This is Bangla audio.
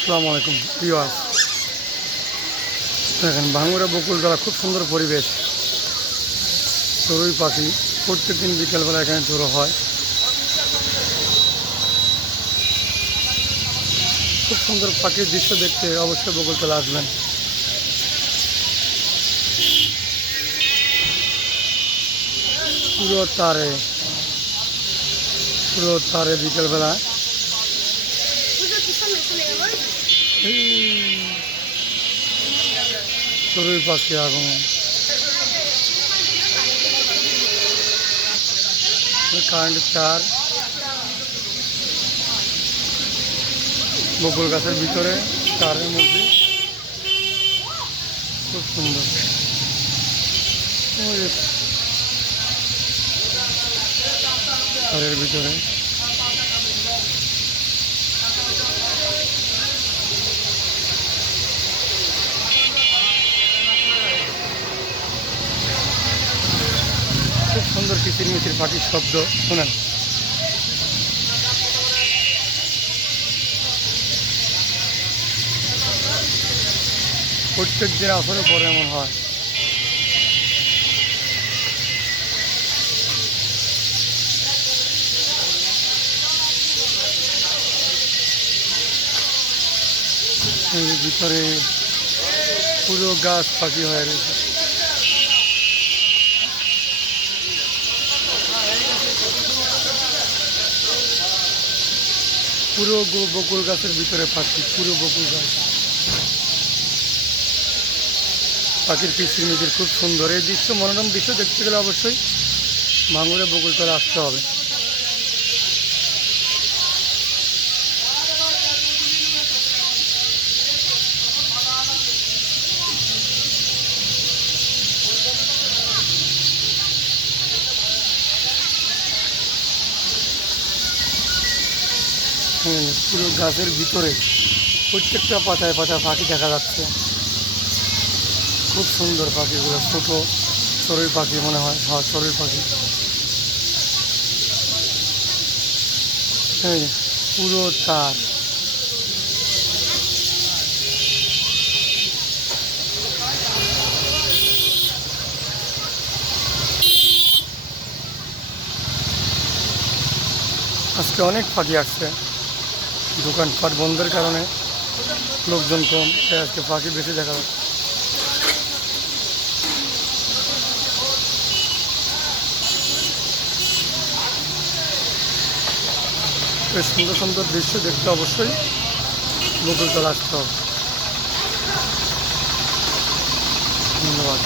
আসসালামু আলাইকুম ভিউয়ার্স। দেখেন ভাঙ্গুরা বকুলতলা খুব সুন্দর পরিবেশ। চড়ুই পাখি প্রত্যেকদিন বিকেলবেলা এখানে জড়ো হয়। খুব সুন্দর পাখির দৃশ্য দেখতে অবশ্যই বকুলতলা আসবেন। পুরো তারে বিকেলবেলা চড়ুই পাখি আগমন। কারেন্টের তার বকুল গাছের ভিতরে তারের মধ্যে খুব সুন্দর। তারের ভিতরে খুব সুন্দর কিচিরমিচির পাখির শব্দ শোনেন। প্রত্যেক দিন আসরে পরে এমন হয়। ভিতরে পুরো গাছ পাখি হয়ে রয়েছে। পুরো বকুল গাছের ভিতরে পাখি, পুরো বকুল গাছ। পাখির কিচিরমিচির খুব সুন্দর। এই দৃশ্য, মনোরম দৃশ্য দেখতে গেলে অবশ্যই ভাঙ্গুরা বকুলতলা আসতে হবে। পুরো গাছের ভিতরে প্রত্যেকটা পাতায় পাতায় পাখি দেখা যাচ্ছে। খুব সুন্দর পাখিগুলো, ছোটো চড়ুই পাখি মনে হয়। হ্যাঁ, চড়ুই পাখি। পুরো তার। আজকে অনেক পাখি আসছে। দোকানপাট বন্ধের কারণে লোকজন কম, তাই আজকে পাখি বেশি দেখা যাচ্ছে। বেশ সুন্দর সুন্দর দৃশ্য দেখতে অবশ্যই বকুলতলা আসতে হবে। ধন্যবাদ।